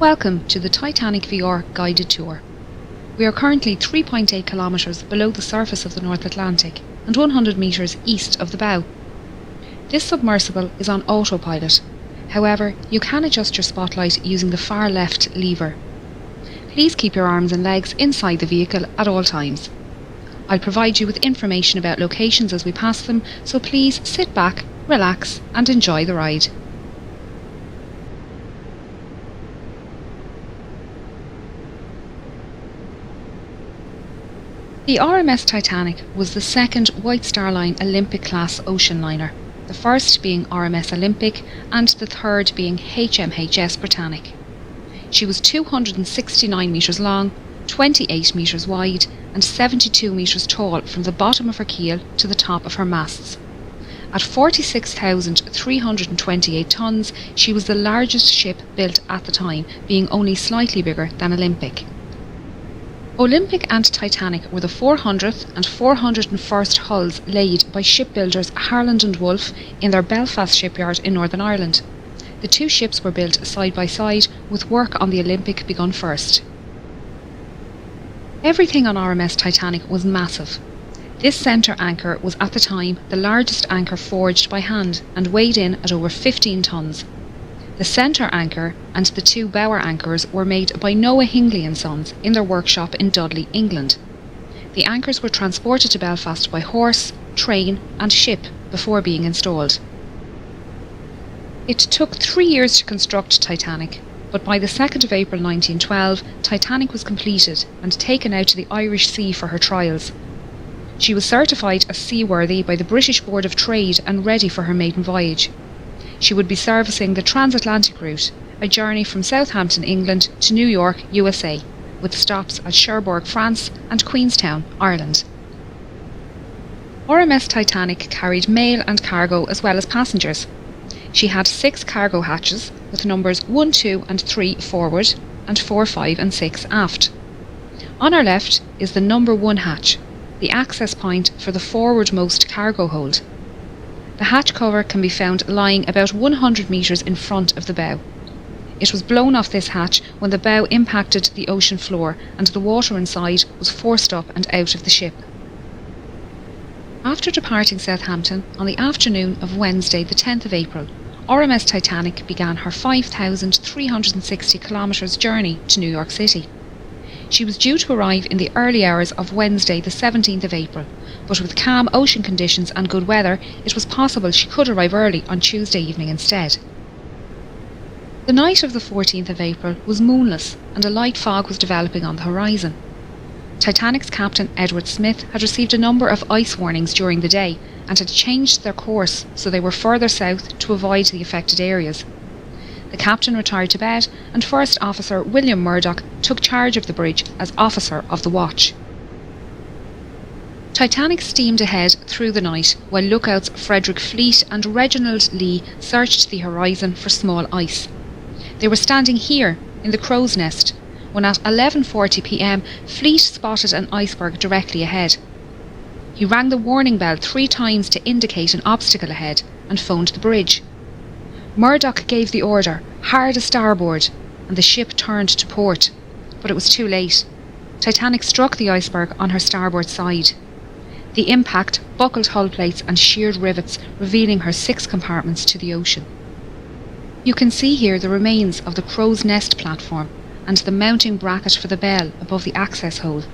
Welcome to the Titanic VR guided tour. We are currently 3.8 kilometres below the surface of the North Atlantic and 100 metres east of the bow. This submersible is on autopilot. However, you can adjust your spotlight using the far left lever. Please keep your arms and legs inside the vehicle at all times. I'll provide you with information about locations as we pass them, so please sit back, relax and enjoy the ride. The RMS Titanic was the second White Star Line Olympic-class ocean liner, the first being RMS Olympic and the third being HMHS Britannic. She was 269 metres long, 28 metres wide and 72 metres tall from the bottom of her keel to the top of her masts. At 46,328 tonnes, she was the largest ship built at the time, being only slightly bigger than Olympic. Olympic and Titanic were the 400th and 401st hulls laid by shipbuilders Harland and Wolff in their Belfast shipyard in Northern Ireland. The two ships were built side by side, with work on the Olympic begun first. Everything on RMS Titanic was massive. This centre anchor was at the time the largest anchor forged by hand and weighed in at over 15 tonnes. The centre anchor and the two bower anchors were made by Noah Hingley and Sons in their workshop in Dudley, England. The anchors were transported to Belfast by horse, train and ship before being installed. It took 3 years to construct Titanic, but by the 2nd of April 1912, Titanic was completed and taken out to the Irish Sea for her trials. She was certified as seaworthy by the British Board of Trade and ready for her maiden voyage. She would be servicing the transatlantic route, a journey from Southampton, England to New York, USA, with stops at Cherbourg, France and Queenstown, Ireland. RMS Titanic carried mail and cargo as well as passengers. She had 6 cargo hatches with numbers 1, 2 and 3 forward and 4, 5 and 6 aft. On our left is the number 1 hatch, the access point for the forwardmost cargo hold. The hatch cover can be found lying about 100 metres in front of the bow. It was blown off this hatch when the bow impacted the ocean floor and the water inside was forced up and out of the ship. After departing Southampton on the afternoon of Wednesday the 10th of April, RMS Titanic began her 5,360 kilometres journey to New York City. She was due to arrive in the early hours of Wednesday the 17th of April, but with calm ocean conditions and good weather, it was possible she could arrive early on Tuesday evening instead. The night of the 14th of April was moonless and a light fog was developing on the horizon. Titanic's captain Edward Smith had received a number of ice warnings during the day and had changed their course so they were further south to avoid the affected areas. The captain retired to bed and First Officer William Murdoch took charge of the bridge as officer of the watch. Titanic steamed ahead through the night while lookouts Frederick Fleet and Reginald Lee searched the horizon for small ice. They were standing here in the crow's nest when at 11:40 p.m. Fleet spotted an iceberg directly ahead. He rang the warning bell 3 times to indicate an obstacle ahead and phoned the bridge. Murdoch gave the order, hard a starboard, and the ship turned to port, but it was too late. Titanic struck the iceberg on her starboard side. The impact buckled hull plates and sheared rivets, revealing her 6 compartments to the ocean. You can see here the remains of the crow's nest platform and the mounting bracket for the bell above the access hole.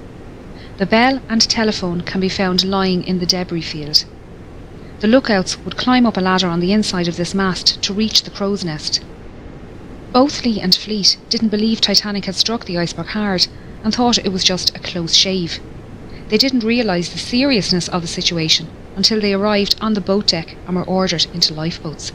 The bell and telephone can be found lying in the debris field. The lookouts would climb up a ladder on the inside of this mast to reach the crow's nest. Both Lee and Fleet didn't believe Titanic had struck the iceberg hard and thought it was just a close shave. They didn't realise the seriousness of the situation until they arrived on the boat deck and were ordered into lifeboats.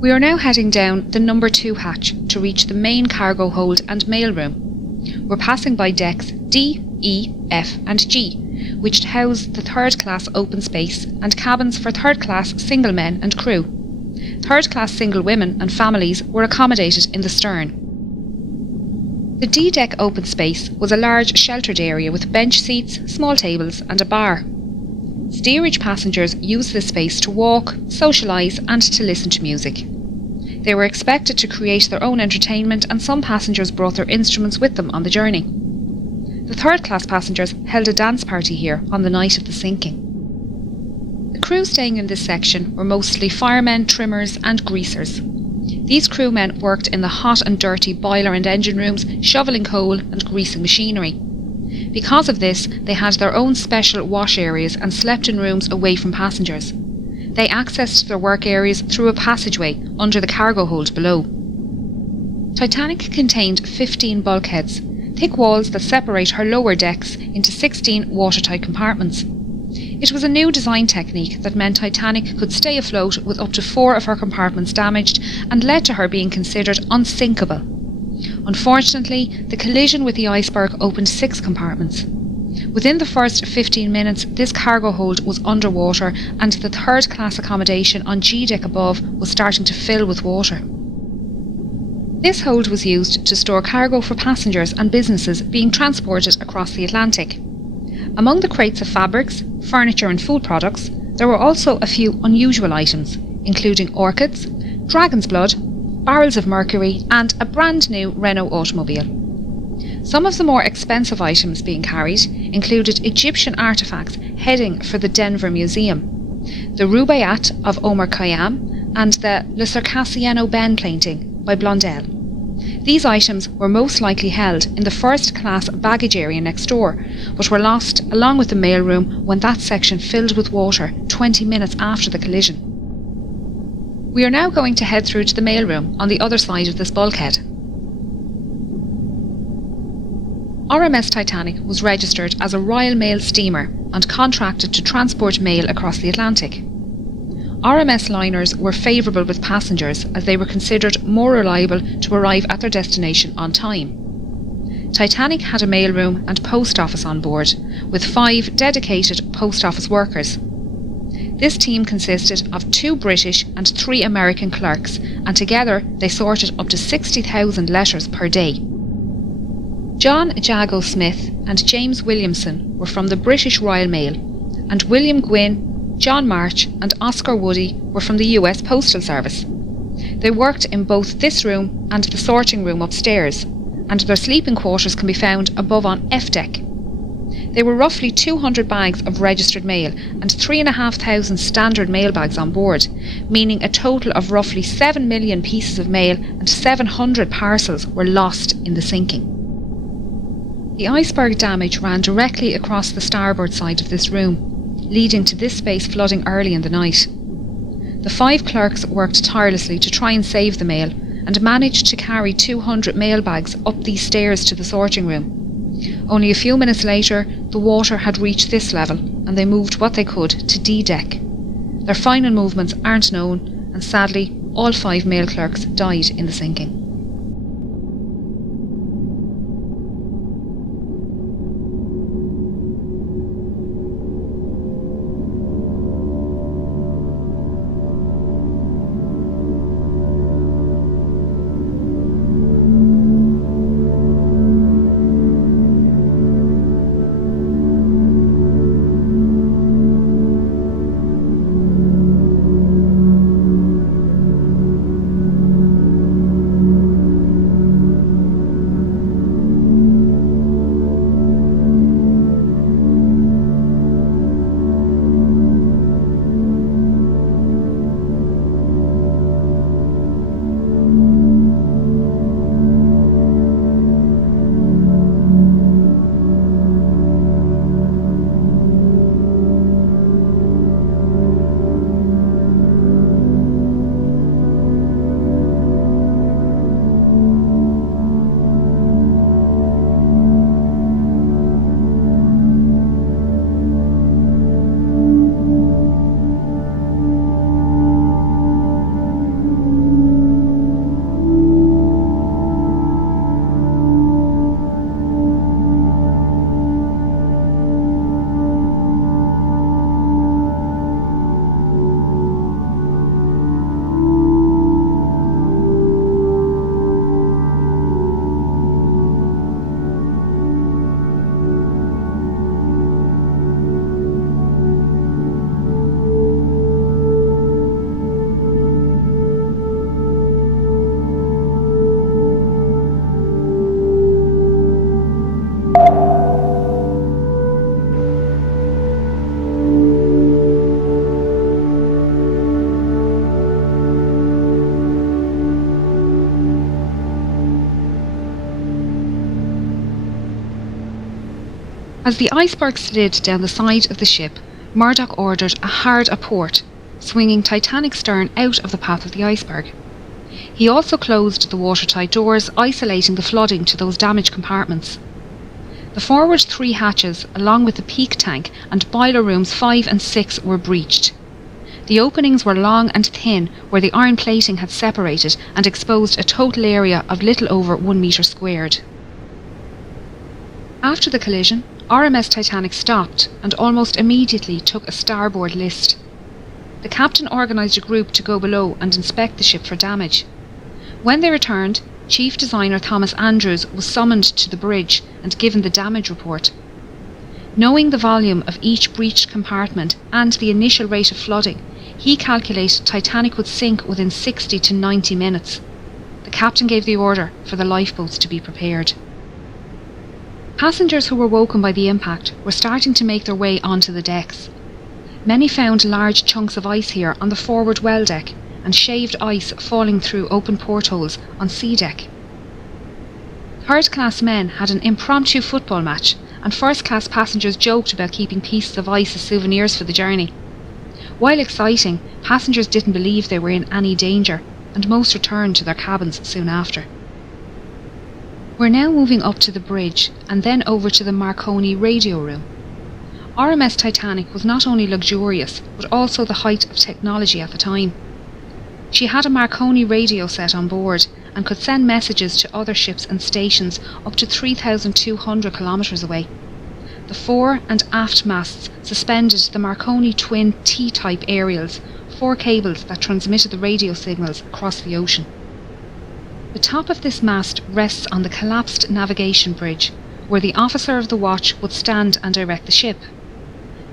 We are now heading down the number 2 hatch to reach the main cargo hold and mail room. We're passing by decks D, E, F and G, which house the third class open space and cabins for third class single men and crew. Third class single women and families were accommodated in the stern. The D deck open space was a large sheltered area with bench seats, small tables and a bar. Steerage passengers used this space to walk, socialise and to listen to music. They were expected to create their own entertainment and some passengers brought their instruments with them on the journey. The third class passengers held a dance party here on the night of the sinking. The crew staying in this section were mostly firemen, trimmers and greasers. These crewmen worked in the hot and dirty boiler and engine rooms, shovelling coal and greasing machinery. Because of this, they had their own special wash areas and slept in rooms away from passengers. They accessed their work areas through a passageway under the cargo hold below. Titanic contained 15 bulkheads, thick walls that separate her lower decks into 16 watertight compartments. It was a new design technique that meant Titanic could stay afloat with up to 4 of her compartments damaged and led to her being considered unsinkable. Unfortunately, the collision with the iceberg opened 6 compartments. Within the first 15 minutes, this cargo hold was underwater and the third class accommodation on G deck above was starting to fill with water. This hold was used to store cargo for passengers and businesses being transported across the Atlantic. Among the crates of fabrics, furniture and food products, there were also a few unusual items, including orchids, dragon's blood, barrels of mercury and a brand new Renault automobile. Some of the more expensive items being carried included Egyptian artefacts heading for the Denver Museum, the Rubaiyat of Omar Khayyam and the Le Circassiano Ben painting by Blondel. These items were most likely held in the first class baggage area next door, but were lost along with the mailroom when that section filled with water 20 minutes after the collision. We are now going to head through to the mailroom on the other side of this bulkhead. RMS Titanic was registered as a Royal Mail steamer and contracted to transport mail across the Atlantic. RMS liners were favourable with passengers as they were considered more reliable to arrive at their destination on time. Titanic had a mailroom and post office on board, with 5 dedicated post office workers. This team consisted of 2 British and 3 American clerks, and together they sorted up to 60,000 letters per day. John Jago Smith and James Williamson were from the British Royal Mail, and William Gwynne, John March and Oscar Woody were from the US Postal Service. They worked in both this room and the sorting room upstairs, and their sleeping quarters can be found above on F deck. There were roughly 200 bags of registered mail and 3,500 standard mail bags on board, meaning a total of roughly 7 million pieces of mail and 700 parcels were lost in the sinking. The iceberg damage ran directly across the starboard side of this room, leading to this space flooding early in the night. The 5 clerks worked tirelessly to try and save the mail and managed to carry 200 mail bags up these stairs to the sorting room. Only a few minutes later, the water had reached this level and they moved what they could to D deck. Their final movements aren't known, and sadly, all 5 mail clerks died in the sinking. As the iceberg slid down the side of the ship, Murdoch ordered a hard aport, swinging Titanic's stern out of the path of the iceberg. He also closed the watertight doors, isolating the flooding to those damaged compartments. The forward 3 hatches, along with the peak tank and boiler rooms 5 and 6, were breached. The openings were long and thin, where the iron plating had separated and exposed a total area of little over 1 metre squared. After the collision, RMS Titanic stopped and almost immediately took a starboard list. The captain organised a group to go below and inspect the ship for damage. When they returned, Chief Designer Thomas Andrews was summoned to the bridge and given the damage report. Knowing the volume of each breached compartment and the initial rate of flooding, he calculated Titanic would sink within 60 to 90 minutes. The captain gave the order for the lifeboats to be prepared. Passengers who were woken by the impact were starting to make their way onto the decks. Many found large chunks of ice here on the forward well deck, and shaved ice falling through open portholes on sea deck. Third-class men had an impromptu football match, and first-class passengers joked about keeping pieces of ice as souvenirs for the journey. While exciting, passengers didn't believe they were in any danger, and most returned to their cabins soon after. We're now moving up to the bridge, and then over to the Marconi radio room. RMS Titanic was not only luxurious, but also the height of technology at the time. She had a Marconi radio set on board, and could send messages to other ships and stations up to 3,200 kilometres away. The fore and aft masts suspended the Marconi twin T-type aerials, 4 cables that transmitted the radio signals across the ocean. The top of this mast rests on the collapsed navigation bridge, where the officer of the watch would stand and direct the ship.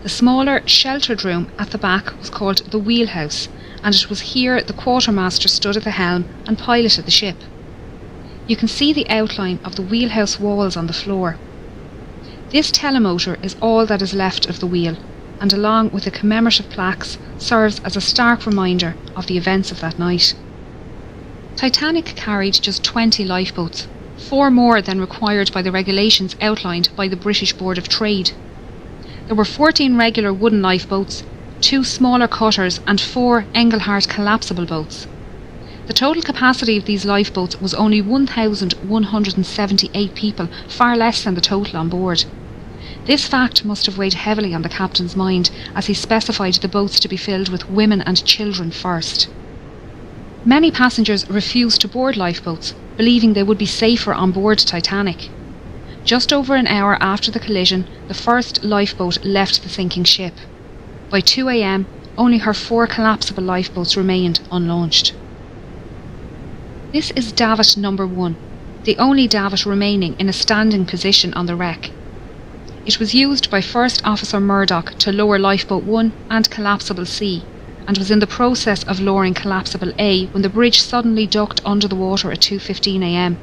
The smaller, sheltered room at the back was called the wheelhouse, and it was here the quartermaster stood at the helm and piloted the ship. You can see the outline of the wheelhouse walls on the floor. This telemotor is all that is left of the wheel, and along with the commemorative plaques, serves as a stark reminder of the events of that night. Titanic carried just 20 lifeboats, 4 more than required by the regulations outlined by the British Board of Trade. There were 14 regular wooden lifeboats, 2 smaller cutters and 4 Engelhart collapsible boats. The total capacity of these lifeboats was only 1,178 people, far less than the total on board. This fact must have weighed heavily on the captain's mind, as he specified the boats to be filled with women and children first. Many passengers refused to board lifeboats, believing they would be safer on board Titanic. Just over an hour after the collision, the first lifeboat left the sinking ship. By 2 a.m, only her 4 collapsible lifeboats remained unlaunched. This is davit number 1, the only davit remaining in a standing position on the wreck. It was used by First Officer Murdoch to lower Lifeboat 1 and Collapsible C, and was in the process of lowering Collapsible A when the bridge suddenly ducked under the water at 2:15 a.m.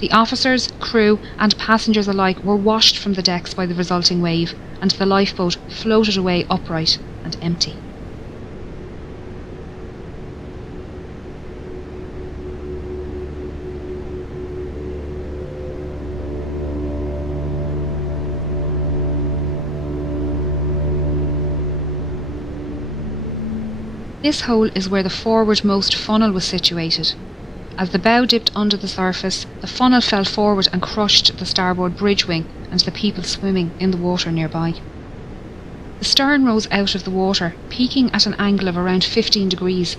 The officers, crew and passengers alike were washed from the decks by the resulting wave, and the lifeboat floated away upright and empty. This hole is where the forwardmost funnel was situated. As the bow dipped under the surface, the funnel fell forward and crushed the starboard bridge wing and the people swimming in the water nearby. The stern rose out of the water, peaking at an angle of around 15 degrees.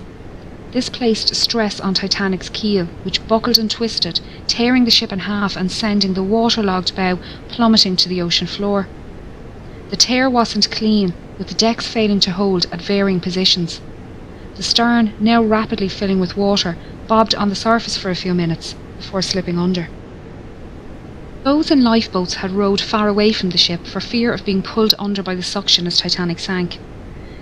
This placed stress on Titanic's keel, which buckled and twisted, tearing the ship in half and sending the waterlogged bow plummeting to the ocean floor. The tear wasn't clean, with the decks failing to hold at varying positions. The stern, now rapidly filling with water, bobbed on the surface for a few minutes before slipping under. Those in lifeboats had rowed far away from the ship for fear of being pulled under by the suction as Titanic sank.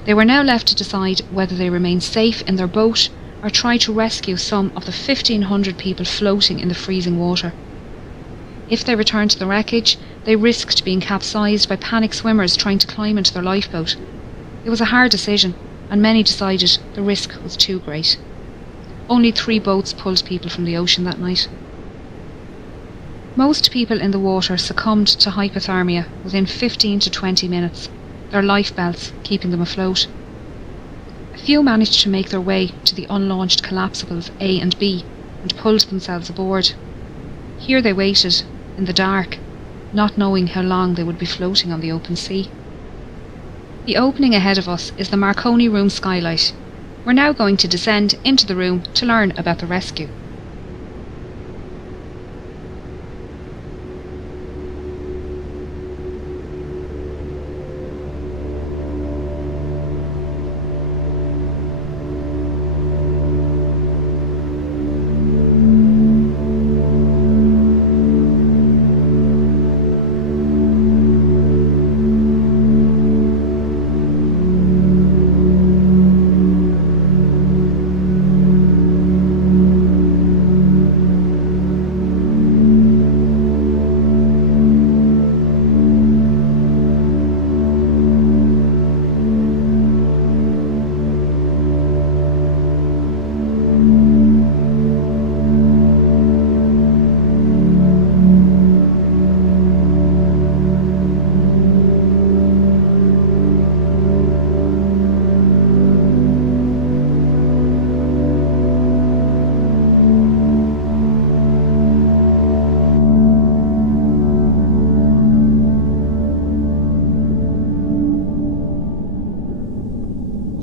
They were now left to decide whether they remained safe in their boat or try to rescue some of the 1,500 people floating in the freezing water. If they returned to the wreckage, they risked being capsized by panicked swimmers trying to climb into their lifeboat. It was a hard decision, and many decided the risk was too great. Only 3 boats pulled people from the ocean that night. Most people in the water succumbed to hypothermia within 15 to 20 minutes, their life belts keeping them afloat. A few managed to make their way to the unlaunched collapsibles A and B and pulled themselves aboard. Here they waited, in the dark, not knowing how long they would be floating on the open sea. The opening ahead of us is the Marconi room skylight. We're now going to descend into the room to learn about the rescue.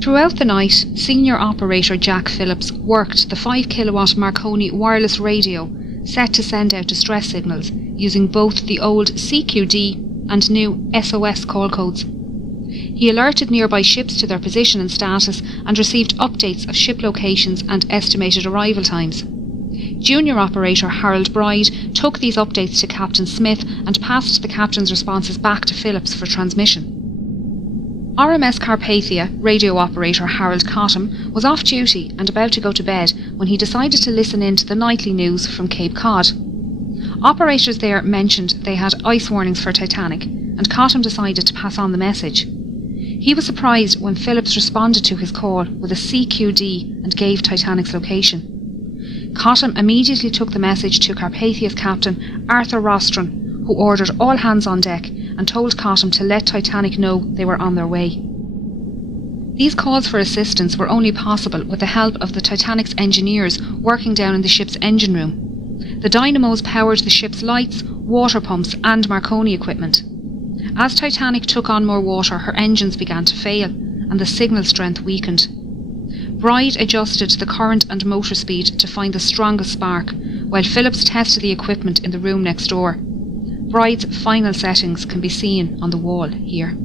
Throughout the night, Senior Operator Jack Phillips worked the 5 kilowatt Marconi wireless radio set to send out distress signals using both the old CQD and new SOS call codes. He alerted nearby ships to their position and status and received updates of ship locations and estimated arrival times. Junior Operator Harold Bride took these updates to Captain Smith and passed the captain's responses back to Phillips for transmission. RMS Carpathia radio operator Harold Cottam was off duty and about to go to bed when he decided to listen in to the nightly news from Cape Cod. Operators there mentioned they had ice warnings for Titanic, and Cottam decided to pass on the message. He was surprised when Phillips responded to his call with a CQD and gave Titanic's location. Cottam immediately took the message to Carpathia's captain Arthur Rostron, who ordered all hands on deck and told Cottam to let Titanic know they were on their way. These calls for assistance were only possible with the help of the Titanic's engineers working down in the ship's engine room. The dynamos powered the ship's lights, water pumps and Marconi equipment. As Titanic took on more water, her engines began to fail and the signal strength weakened. Bride adjusted the current and motor speed to find the strongest spark, while Phillips tested the equipment in the room next door. Bride's final settings can be seen on the wall here.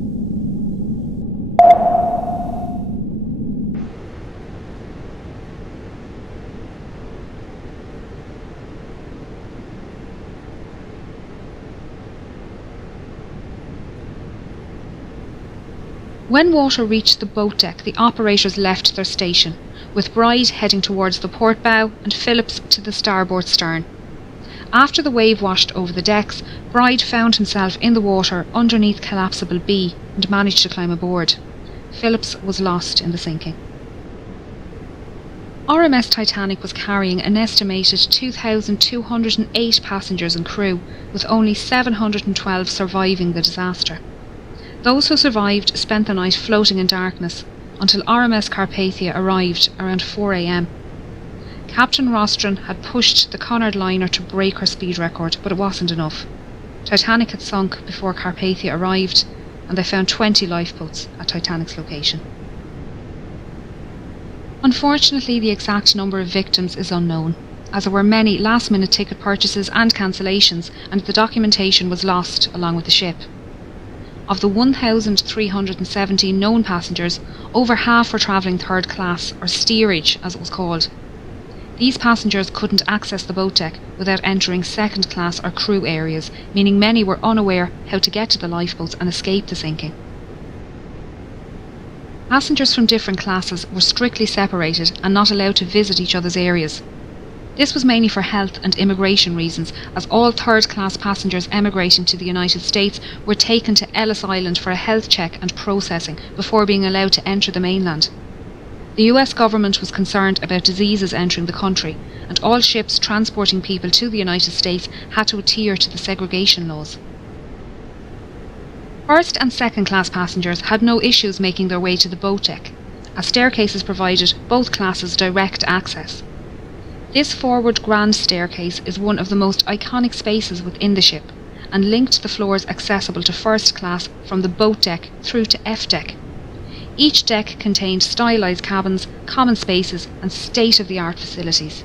When water reached the boat deck, the operators left their station, with Bride heading towards the port bow and Phillips to the starboard stern. After the wave washed over the decks, Bride found himself in the water underneath collapsible B and managed to climb aboard. Phillips was lost in the sinking. RMS Titanic was carrying an estimated 2,208 passengers and crew, with only 712 surviving the disaster. Those who survived spent the night floating in darkness until RMS Carpathia arrived around 4 a.m. Captain Rostron had pushed the Cunard liner to break her speed record, but it wasn't enough. Titanic had sunk before Carpathia arrived, and they found 20 lifeboats at Titanic's location. Unfortunately, the exact number of victims is unknown, as there were many last-minute ticket purchases and cancellations, and the documentation was lost along with the ship. Of the 1,317 known passengers, over half were travelling third class, or steerage as it was called. These passengers couldn't access the boat deck without entering second class or crew areas, meaning many were unaware how to get to the lifeboats and escape the sinking. Passengers from different classes were strictly separated and not allowed to visit each other's areas. This was mainly for health and immigration reasons, as all third-class passengers emigrating to the United States were taken to Ellis Island for a health check and processing before being allowed to enter the mainland. The US government was concerned about diseases entering the country, and all ships transporting people to the United States had to adhere to the segregation laws. First and second class passengers had no issues making their way to the boat deck, as staircases provided both classes direct access. This forward grand staircase is one of the most iconic spaces within the ship, and linked the floors accessible to first class from the boat deck through to F deck. Each deck contained stylised cabins, common spaces and state-of-the-art facilities.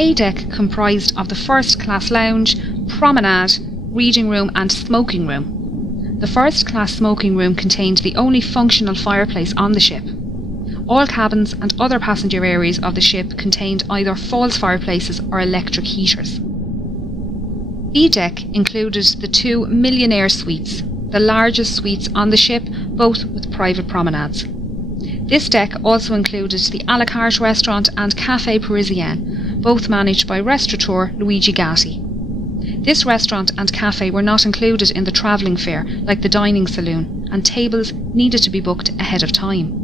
A deck comprised of the first class lounge, promenade, reading room and smoking room. The first class smoking room contained the only functional fireplace on the ship. All cabins and other passenger areas of the ship contained either false fireplaces or electric heaters. B deck included the 2 millionaire suites, the largest suites on the ship, both with private promenades. This deck also included the a la carte restaurant and Café Parisien, both managed by restaurateur Luigi Gatti. This restaurant and cafe were not included in the travelling fare like the dining saloon, and tables needed to be booked ahead of time.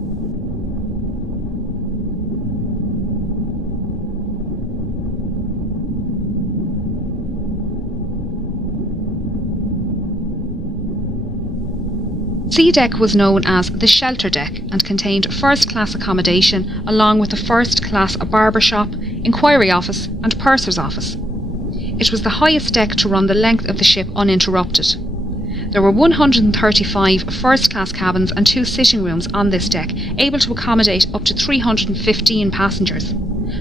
C deck was known as the shelter deck and contained first-class accommodation along with a first-class barber shop, inquiry office and purser's office. It was the highest deck to run the length of the ship uninterrupted. There were 135 first-class cabins and 2 sitting rooms on this deck, able to accommodate up to 315 passengers.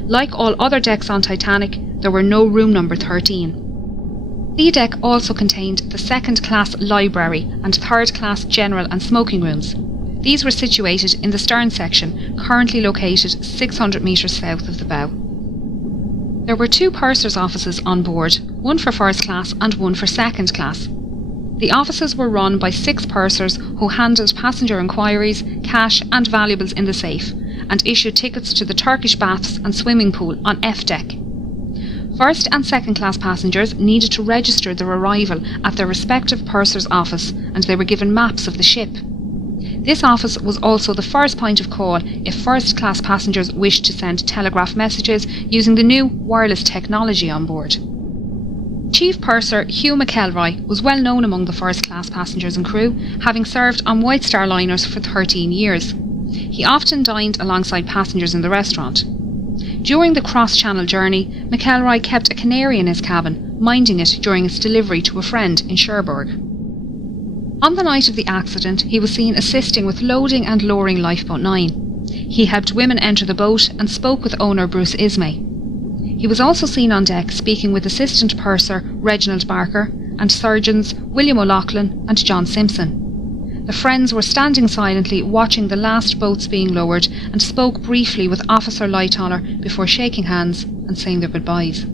Like all other decks on Titanic, there were no room number 13. The deck also contained the second-class library and third-class general and smoking rooms. These were situated in the stern section, currently located 600 metres south of the bow. There were 2 purser's offices on board, one for first class and one for second class. The offices were run by 6 pursers who handled passenger inquiries, cash and valuables in the safe, and issued tickets to the Turkish baths and swimming pool on F deck. First and second class passengers needed to register their arrival at their respective purser's office, and they were given maps of the ship. This office was also the first point of call if first class passengers wished to send telegraph messages using the new wireless technology on board. Chief Purser Hugh McElroy was well known among the first class passengers and crew, having served on White Star liners for 13 years. He often dined alongside passengers in the restaurant. During the cross-channel journey, McElroy kept a canary in his cabin, minding it during its delivery to a friend in Cherbourg. On the night of the accident, he was seen assisting with loading and lowering Lifeboat 9. He helped women enter the boat and spoke with owner Bruce Ismay. He was also seen on deck speaking with Assistant Purser Reginald Barker and surgeons William O'Loughlin and John Simpson. The friends were standing silently watching the last boats being lowered and spoke briefly with Officer Lightoller before shaking hands and saying their goodbyes.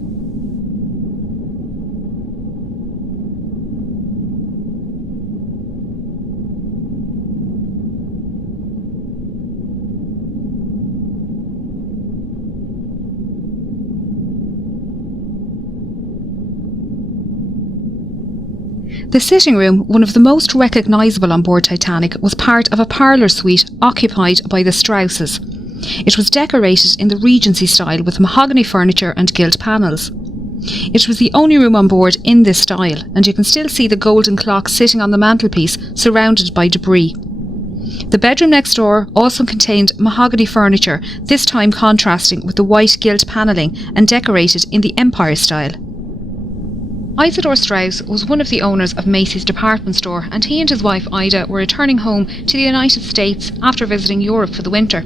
The sitting room, one of the most recognisable on board Titanic, was part of a parlour suite occupied by the Strausses. It was decorated in the Regency style with mahogany furniture and gilt panels. It was the only room on board in this style, and you can still see the golden clock sitting on the mantelpiece surrounded by debris. The bedroom next door also contained mahogany furniture, this time contrasting with the white gilt panelling and decorated in the Empire style. Isidore Strauss was one of the owners of Macy's department store, and he and his wife Ida were returning home to the United States after visiting Europe for the winter.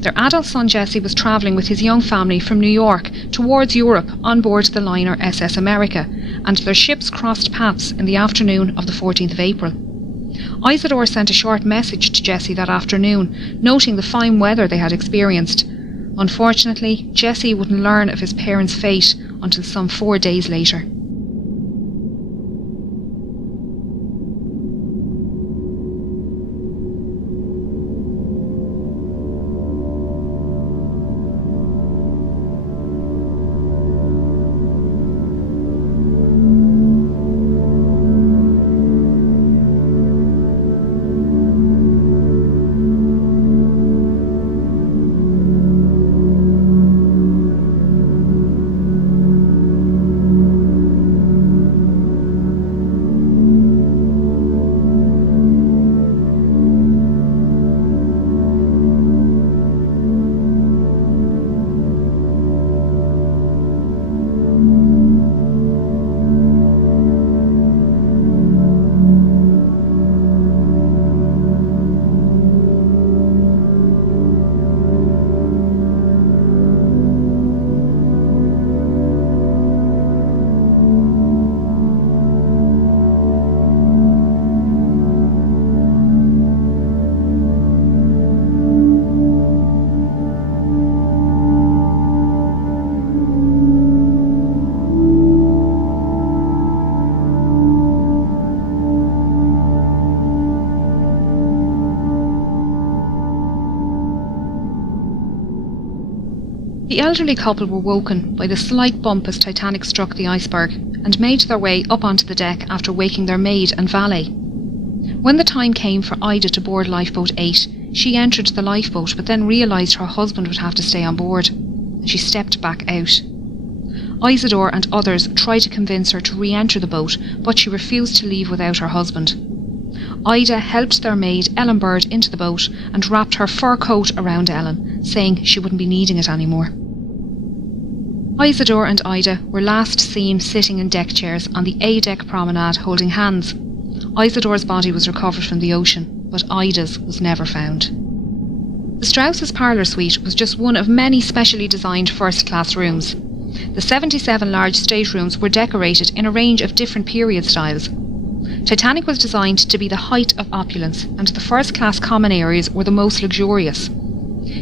Their adult son Jesse was travelling with his young family from New York towards Europe on board the liner SS America, and their ships crossed paths in the afternoon of the 14th of April. Isidore sent a short message to Jesse that afternoon, noting the fine weather they had experienced. Unfortunately, Jesse wouldn't learn of his parents' fate until some 4 days later. The elderly couple were woken by the slight bump as Titanic struck the iceberg, and made their way up onto the deck after waking their maid and valet. When the time came for Ida to board lifeboat 8, she entered the lifeboat but then realised her husband would have to stay on board, and she stepped back out. Isidore and others tried to convince her to re-enter the boat, but she refused to leave without her husband. Ida helped their maid Ellen Bird into the boat and wrapped her fur coat around Ellen, saying she wouldn't be needing it anymore. Isidore and Ida were last seen sitting in deck chairs on the A-deck promenade holding hands. Isidore's body was recovered from the ocean, but Ida's was never found. The Strauss's parlour suite was just one of many specially designed first-class rooms. The 77 large staterooms were decorated in a range of different period styles. Titanic was designed to be the height of opulence, and the first-class common areas were the most luxurious.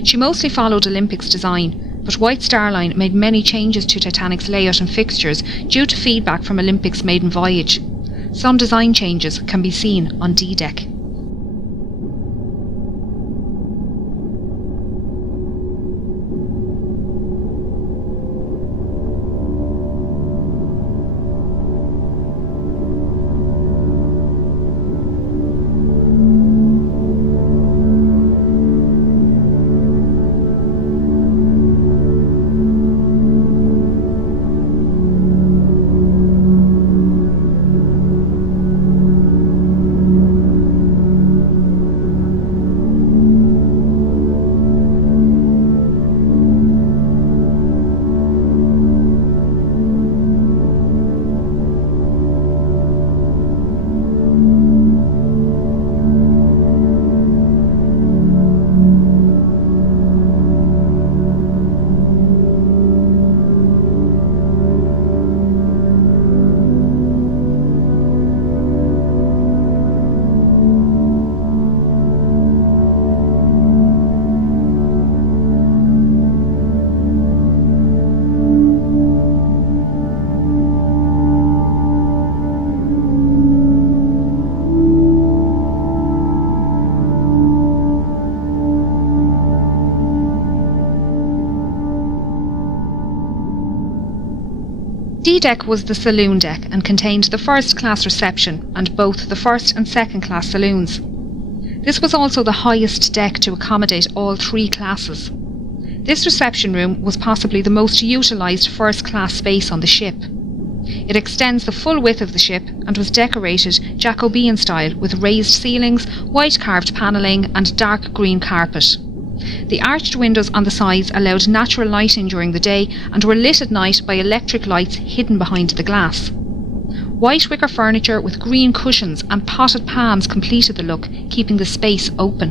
She mostly followed Olympic's design, but White Star Line made many changes to Titanic's layout and fixtures due to feedback from Olympic's maiden voyage. Some design changes can be seen on D-Deck. D-Deck was the saloon deck and contained the first-class reception and both the first and second-class saloons. This was also the highest deck to accommodate all three classes. This reception room was possibly the most utilised first-class space on the ship. It extends the full width of the ship and was decorated Jacobean style with raised ceilings, white carved panelling and dark green carpet. The arched windows on the sides allowed natural light in during the day and were lit at night by electric lights hidden behind the glass. White wicker furniture with green cushions and potted palms completed the look, keeping the space open.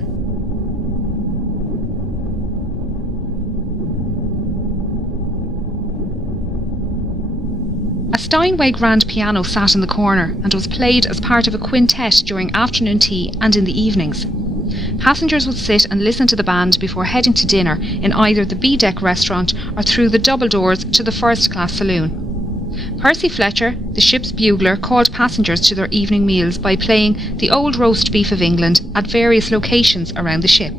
A Steinway grand piano sat in the corner and was played as part of a quintet during afternoon tea and in the evenings. Passengers would sit and listen to the band before heading to dinner in either the B-deck restaurant or through the double doors to the first-class saloon. Percy Fletcher, the ship's bugler, called passengers to their evening meals by playing the Old Roast Beef of England at various locations around the ship.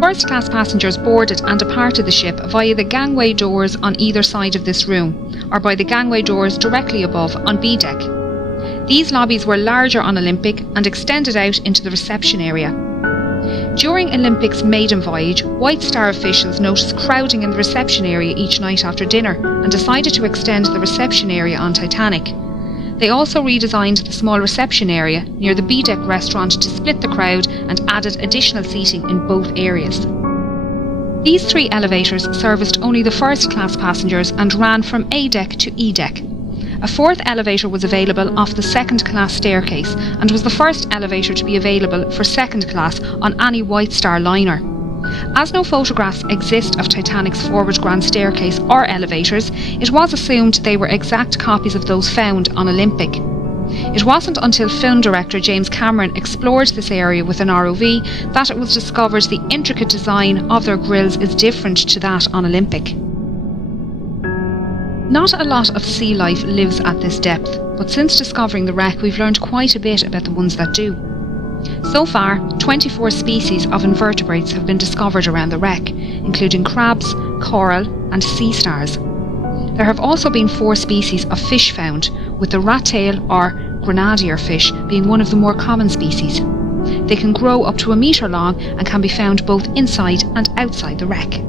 First-class passengers boarded and departed the ship via the gangway doors on either side of this room, or by the gangway doors directly above on B-deck. These lobbies were larger on Olympic and extended out into the reception area. During Olympic's maiden voyage, White Star officials noticed crowding in the reception area each night after dinner and decided to extend the reception area on Titanic. They also redesigned the small reception area near the B-deck restaurant to split the crowd and added additional seating in both areas. These 3 elevators serviced only the first-class passengers and ran from A-deck to E-deck. A 4th elevator was available off the second-class staircase and was the first elevator to be available for second class on any White Star liner. As no photographs exist of Titanic's forward grand staircase or elevators, it was assumed they were exact copies of those found on Olympic. It wasn't until film director James Cameron explored this area with an ROV that it was discovered the intricate design of their grilles is different to that on Olympic. Not a lot of sea life lives at this depth, but since discovering the wreck we've learned quite a bit about the ones that do. So far, 24 species of invertebrates have been discovered around the wreck, including crabs, coral and sea stars. There have also been 4 species of fish found, with the rat-tail or grenadier fish being one of the more common species. They can grow up to 1 metre long and can be found both inside and outside the wreck.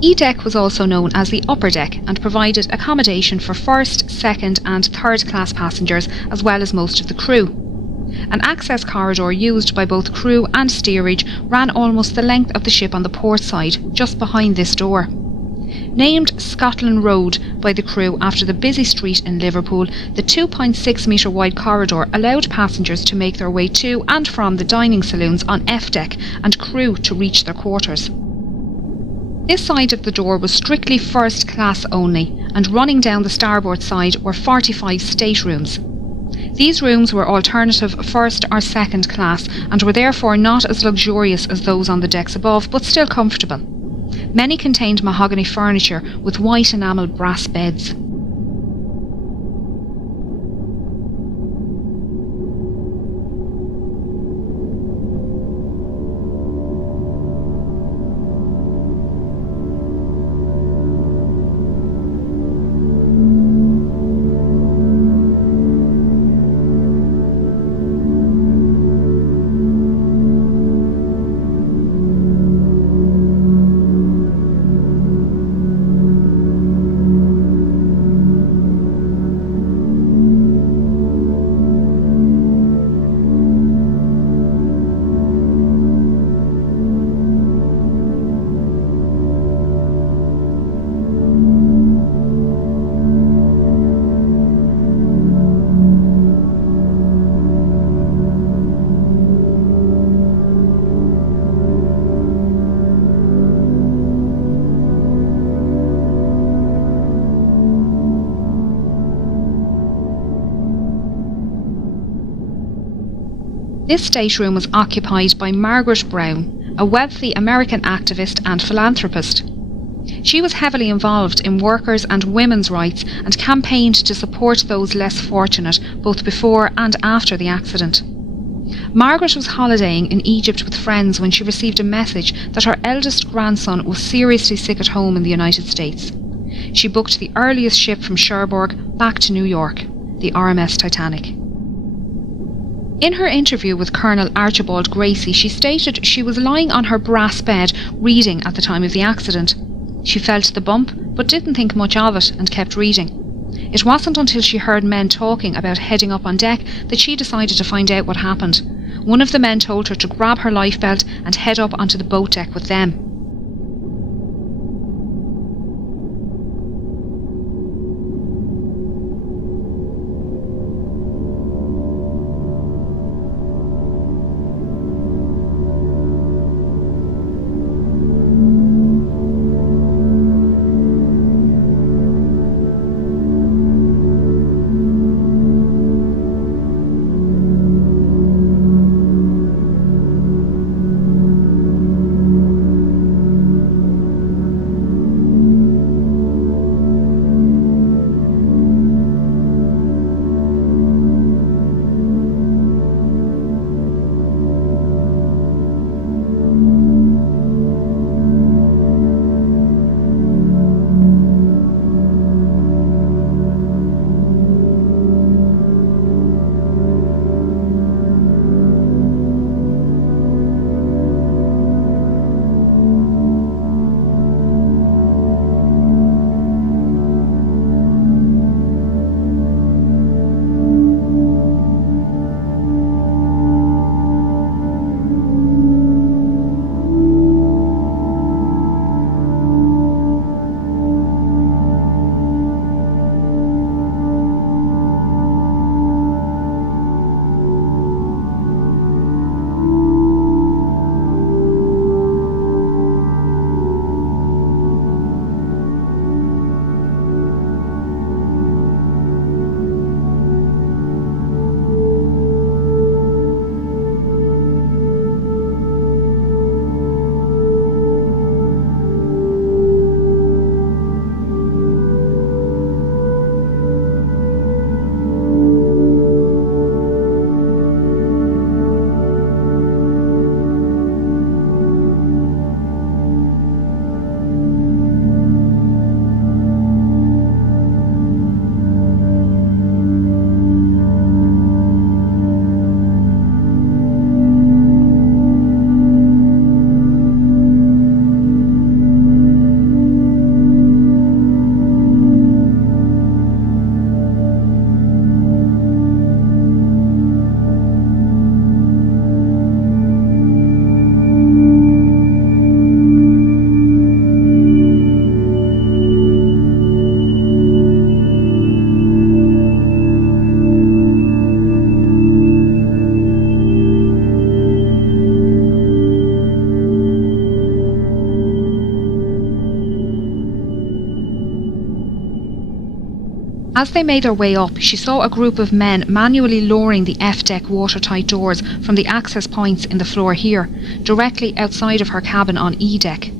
E-deck was also known as the upper deck and provided accommodation for first, second and third class passengers as well as most of the crew. An access corridor used by both crew and steerage ran almost the length of the ship on the port side, just behind this door. Named Scotland Road by the crew after the busy street in Liverpool, the 2.6 metre wide corridor allowed passengers to make their way to and from the dining saloons on F-deck and crew to reach their quarters. This side of the door was strictly first class only, and running down the starboard side were 45 staterooms. These rooms were alternative first or second class and were therefore not as luxurious as those on the decks above, but still comfortable. Many contained mahogany furniture with white enamel brass beds. This stateroom was occupied by Margaret Brown, a wealthy American activist and philanthropist. She was heavily involved in workers' and women's rights and campaigned to support those less fortunate both before and after the accident. Margaret was holidaying in Egypt with friends when she received a message that her eldest grandson was seriously sick at home in the United States. She booked the earliest ship from Cherbourg back to New York, the RMS Titanic. In her interview with Colonel Archibald Gracie, she stated she was lying on her brass bed reading at the time of the accident. She felt the bump, but didn't think much of it and kept reading. It wasn't until she heard men talking about heading up on deck that she decided to find out what happened. One of the men told her to grab her lifebelt and head up onto the boat deck with them. As they made their way up, she saw a group of men manually lowering the F-deck watertight doors from the access points in the floor here, directly outside of her cabin on E-deck.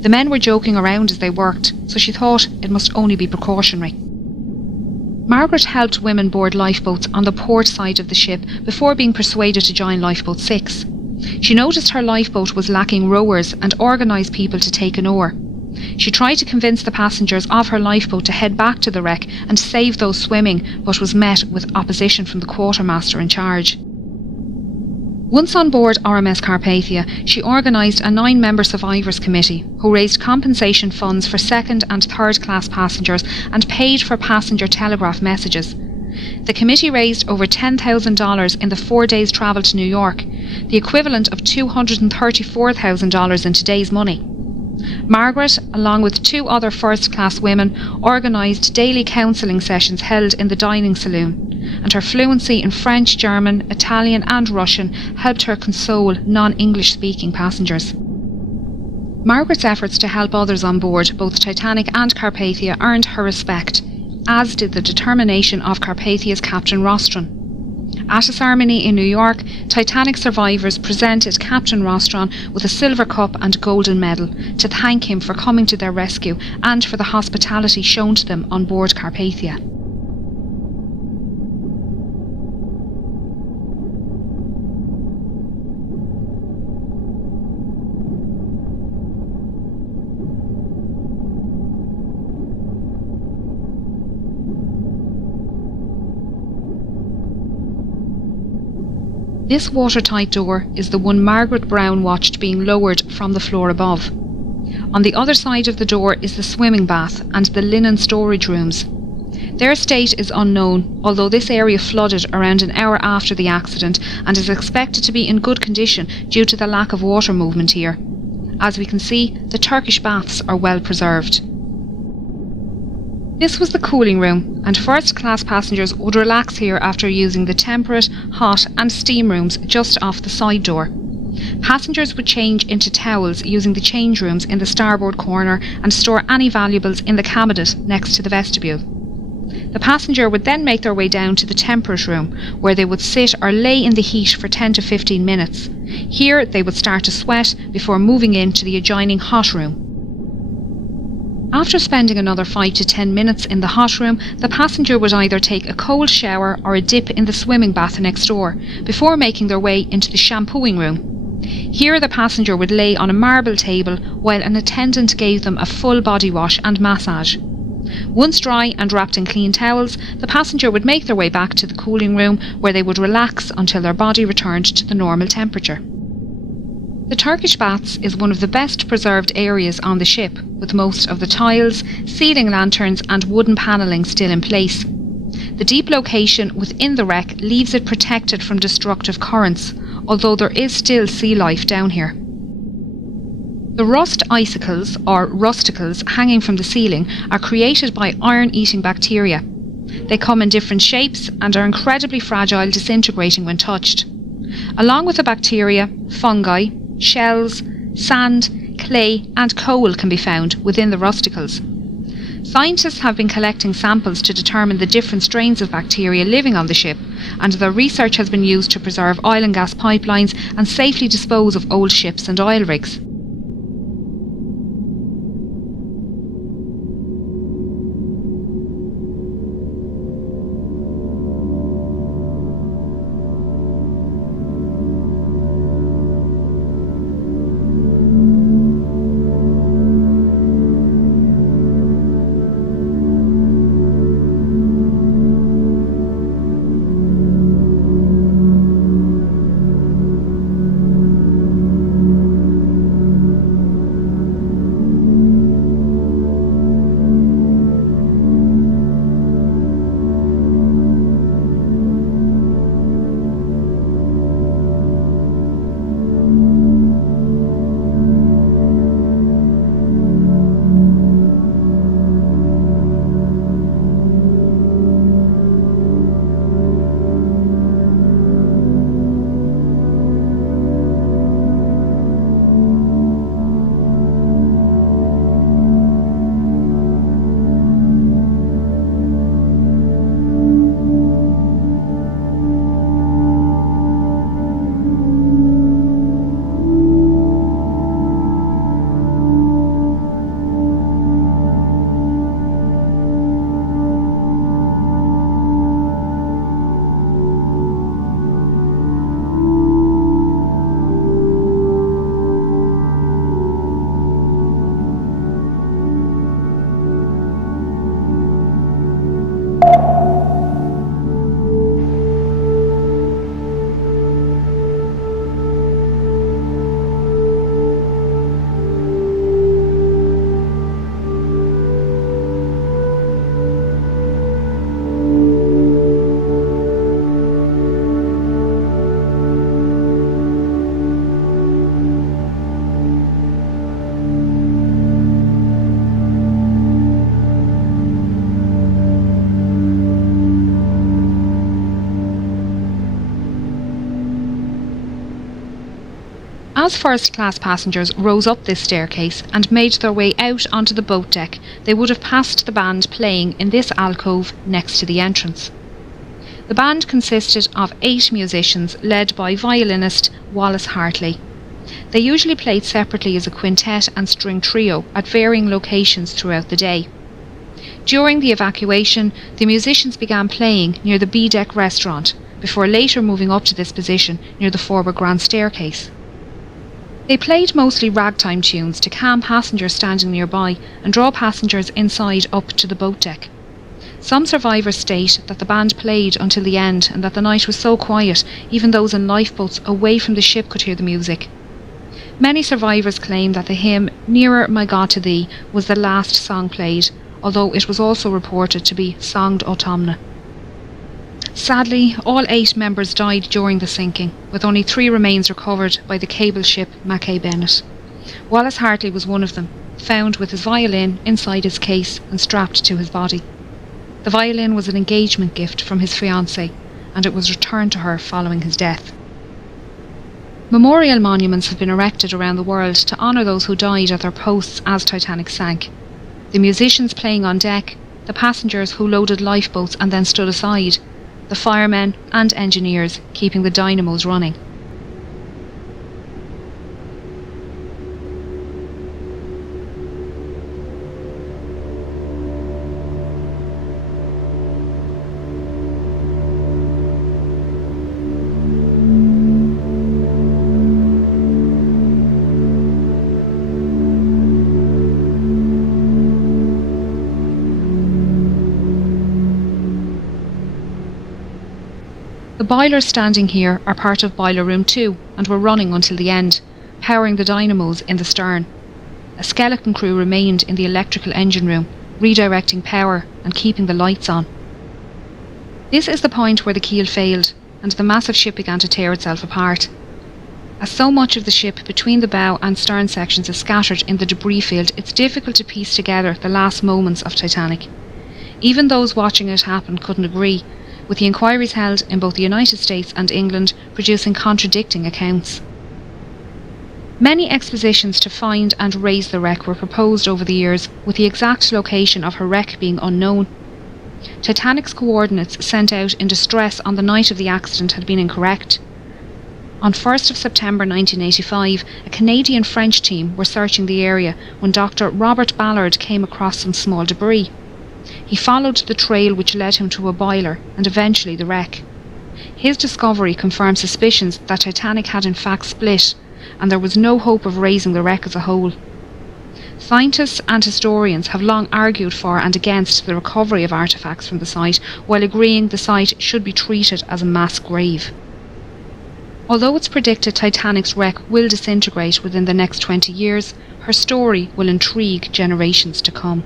The men were joking around as they worked, so she thought it must only be precautionary. Margaret helped women board lifeboats on the port side of the ship before being persuaded to join Lifeboat 6. She noticed her lifeboat was lacking rowers and organised people to take an oar. She tried to convince the passengers of her lifeboat to head back to the wreck and save those swimming, but was met with opposition from the quartermaster in charge. Once on board RMS Carpathia, she organised a 9-member survivors committee who raised compensation funds for second and third class passengers and paid for passenger telegraph messages. The committee raised over $10,000 in the 4 days' travel to New York, the equivalent of $234,000 in today's money. Margaret, along with 2 other first-class women, organised daily counselling sessions held in the dining saloon, and her fluency in French, German, Italian and Russian helped her console non-English speaking passengers. Margaret's efforts to help others on board both Titanic and Carpathia earned her respect, as did the determination of Carpathia's Captain Rostron. At a ceremony in New York, Titanic survivors presented Captain Rostron with a silver cup and golden medal to thank him for coming to their rescue and for the hospitality shown to them on board Carpathia. This watertight door is the one Margaret Brown watched being lowered from the floor above. On the other side of the door is the swimming bath and the linen storage rooms. Their state is unknown, although this area flooded around an hour after the accident and is expected to be in good condition due to the lack of water movement here. As we can see, the Turkish baths are well preserved. This was the cooling room, and first-class passengers would relax here after using the temperate, hot and steam rooms just off the side door. Passengers would change into towels using the change rooms in the starboard corner and store any valuables in the cabinet next to the vestibule. The passenger would then make their way down to the temperate room, where they would sit or lay in the heat for 10 to 15 minutes. Here they would start to sweat before moving into the adjoining hot room. After spending another 5 to 10 minutes in the hot room, the passenger would either take a cold shower or a dip in the swimming bath next door, before making their way into the shampooing room. Here the passenger would lay on a marble table while an attendant gave them a full body wash and massage. Once dry and wrapped in clean towels, the passenger would make their way back to the cooling room, where they would relax until their body returned to the normal temperature. The Turkish baths is one of the best preserved areas on the ship, with most of the tiles, ceiling lanterns and wooden panelling still in place. The deep location within the wreck leaves it protected from destructive currents, although there is still sea life down here. The rust icicles, or rusticles, hanging from the ceiling are created by iron-eating bacteria. They come in different shapes and are incredibly fragile, disintegrating when touched. Along with the bacteria, fungi, shells, sand, clay and coal can be found within the rusticles. Scientists have been collecting samples to determine the different strains of bacteria living on the ship, and their research has been used to preserve oil and gas pipelines and safely dispose of old ships and oil rigs. As first-class passengers rose up this staircase and made their way out onto the boat deck, they would have passed the band playing in this alcove next to the entrance. The band consisted of 8 musicians led by violinist Wallace Hartley. They usually played separately as a quintet and string trio at varying locations throughout the day. During the evacuation, the musicians began playing near the B-Deck restaurant, before later moving up to this position near the forward grand staircase. They played mostly ragtime tunes to calm passengers standing nearby and draw passengers inside up to the boat deck. Some survivors state that the band played until the end and that the night was so quiet, even those in lifeboats away from the ship could hear the music. Many survivors claim that the hymn "Nearer My God to Thee" was the last song played, although it was also reported to be "Songed Autumna." Sadly, all 8 members died during the sinking, with only 3 remains recovered by the cable ship Mackay Bennett. Wallace Hartley was one of them, found with his violin inside his case and strapped to his body. The violin was an engagement gift from his fiancée, and it was returned to her following his death. Memorial monuments have been erected around the world to honour those who died at their posts as Titanic sank. The musicians playing on deck, the passengers who loaded lifeboats and then stood aside, the firemen and engineers keeping the dynamos running. The boilers standing here are part of Boiler Room 2 and were running until the end, powering the dynamos in the stern. A skeleton crew remained in the electrical engine room, redirecting power and keeping the lights on. This is the point where the keel failed and the massive ship began to tear itself apart. As so much of the ship between the bow and stern sections is scattered in the debris field, it's difficult to piece together the last moments of Titanic. Even those watching it happen couldn't agree, with the inquiries held in both the United States and England producing contradicting accounts. Many expositions to find and raise the wreck were proposed over the years, with the exact location of her wreck being unknown. Titanic's coordinates sent out in distress on the night of the accident had been incorrect. On 1st of September 1985, a Canadian-French team were searching the area when Dr. Robert Ballard came across some small debris. He followed the trail which led him to a boiler and eventually the wreck. His discovery confirmed suspicions that Titanic had in fact split, and there was no hope of raising the wreck as a whole. Scientists and historians have long argued for and against the recovery of artefacts from the site, while agreeing the site should be treated as a mass grave. Although it's predicted Titanic's wreck will disintegrate within the next 20 years, her story will intrigue generations to come.